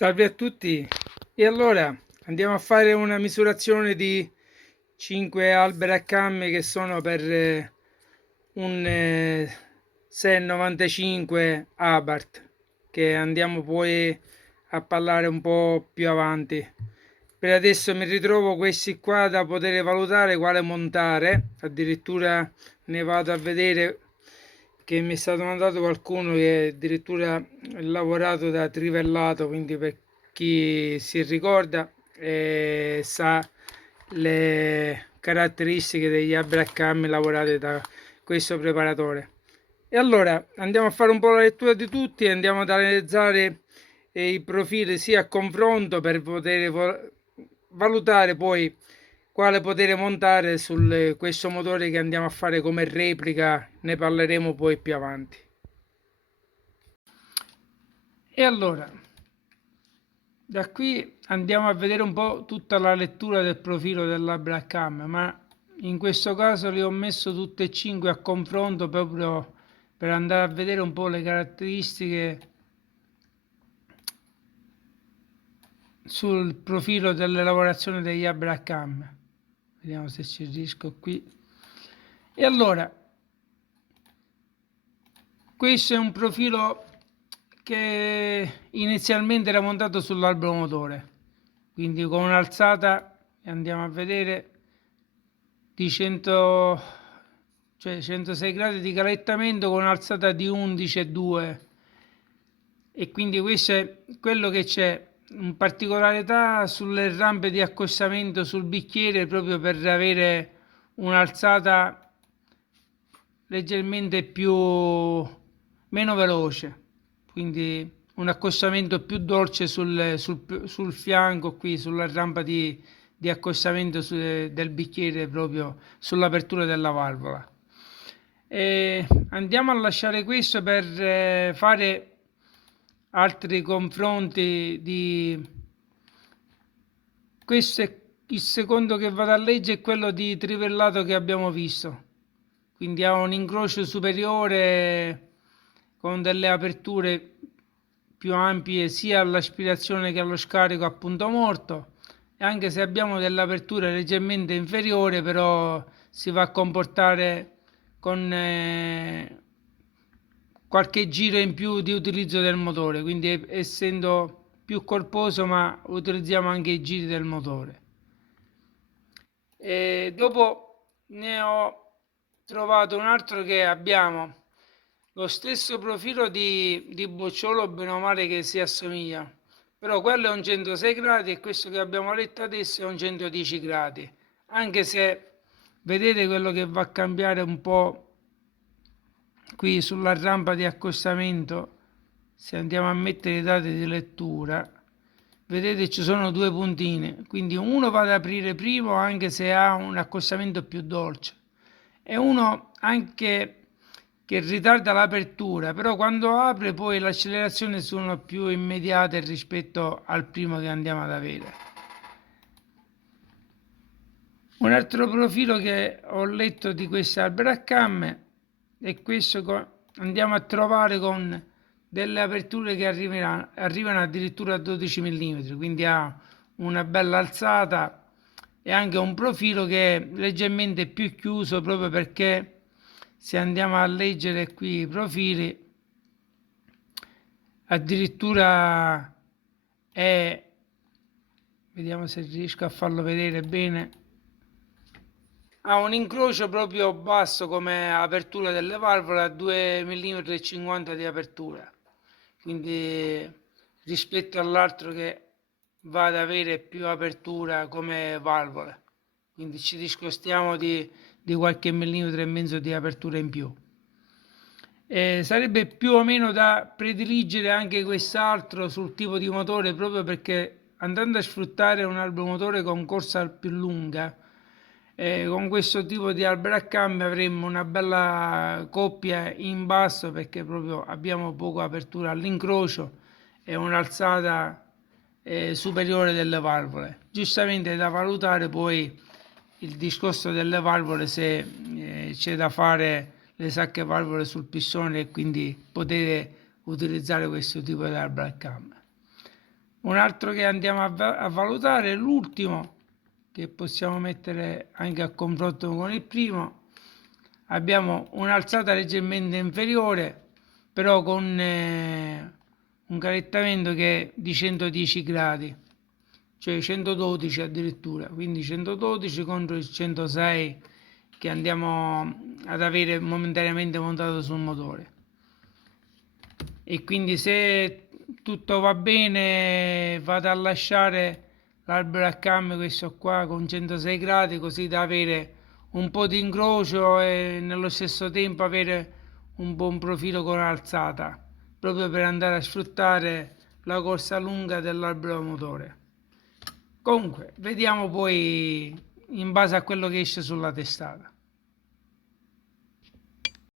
Salve a tutti. E allora andiamo a fare una misurazione di 5 alberi a camme che sono per un 6,95 Abarth, che andiamo poi a parlare un po' più avanti. Per adesso mi ritrovo questi qua da poter valutare quale montare, addirittura ne vado a vedere che mi è stato mandato qualcuno che addirittura ha lavorato da trivellato, quindi per chi si ricorda sa le caratteristiche degli abracammi lavorate da questo preparatore. E allora andiamo a fare un po' la lettura di tutti e andiamo ad analizzare i profili sia a confronto per poter valutare poi quale poter montare su questo motore che andiamo a fare come replica, ne parleremo poi più avanti. E allora, da qui andiamo a vedere un po' tutta la lettura del profilo dell'Abracam, ma in questo caso li ho messo tutte e cinque a confronto proprio per andare a vedere un po' le caratteristiche sul profilo delle lavorazioni degli Abracam. Vediamo se ci riesco qui. E allora, questo è un profilo che inizialmente era montato sull'albero motore, quindi con un'alzata, andiamo a vedere, di 106 gradi di calettamento con un'alzata di 11,2, e quindi questo è quello che c'è in particolarità sulle rampe di accostamento sul bicchiere, proprio per avere un'alzata leggermente più meno veloce, quindi un accostamento più dolce sul fianco qui, sulla rampa di accostamento del bicchiere, proprio sull'apertura della valvola. E andiamo a lasciare questo per fare altri confronti di questo. È il secondo che vado a leggere, è quello di trivellato che abbiamo visto, quindi ha un incrocio superiore con delle aperture più ampie sia all'aspirazione che allo scarico a punto morto, e anche se abbiamo delle aperture leggermente inferiori, però si va a comportare con qualche giro in più di utilizzo del motore, quindi essendo più corposo, ma utilizziamo anche i giri del motore. E dopo ne ho trovato un altro che abbiamo lo stesso profilo di bocciolo, bene o male, che si assomiglia, però quello è un 106 gradi e questo che abbiamo letto adesso è un 110 gradi, anche se vedete quello che va a cambiare un po' qui sulla rampa di accostamento. Se andiamo a mettere i dati di lettura, vedete ci sono due puntini, quindi uno va ad aprire primo anche se ha un accostamento più dolce, e uno anche che ritarda l'apertura, però quando apre poi le accelerazioni sono più immediate rispetto al primo che andiamo ad avere. Un altro profilo che ho letto di queste alberacamme è questo che andiamo a trovare con delle aperture che arrivano addirittura a 12 mm, quindi ha una bella alzata e anche un profilo che è leggermente più chiuso, proprio perché se andiamo a leggere qui i profili, addirittura è, vediamo se riesco a farlo vedere bene, ha un incrocio proprio basso come apertura delle valvole a 2,50 mm di apertura, quindi rispetto all'altro che va ad avere più apertura come valvole, quindi ci discostiamo di qualche millimetro e mezzo di apertura in più. Sarebbe più o meno da prediligere anche quest'altro sul tipo di motore, proprio perché andando a sfruttare un albumotore con corsa più lunga, con questo tipo di alberaccambio avremmo una bella coppia in basso, perché proprio abbiamo poca apertura all'incrocio e un'alzata superiore delle valvole. Giustamente è da valutare poi il discorso delle valvole, se c'è da fare le sacche valvole sul pistone, e quindi potete utilizzare questo tipo di alberaccambio. Un altro che andiamo a valutare, l'ultimo, che possiamo mettere anche a confronto con il primo. Abbiamo un'alzata leggermente inferiore, però con un calettamento che è di 110 gradi, cioè 112 addirittura, quindi 112 contro il 106 che andiamo ad avere momentaneamente montato sul motore. E quindi se tutto va bene vado a lasciare l'albero a cambio, questo qua con 106 gradi, così da avere un po' di incrocio e nello stesso tempo avere un buon profilo con alzata, proprio per andare a sfruttare la corsa lunga dell'albero a motore. Comunque, vediamo poi in base a quello che esce sulla testata.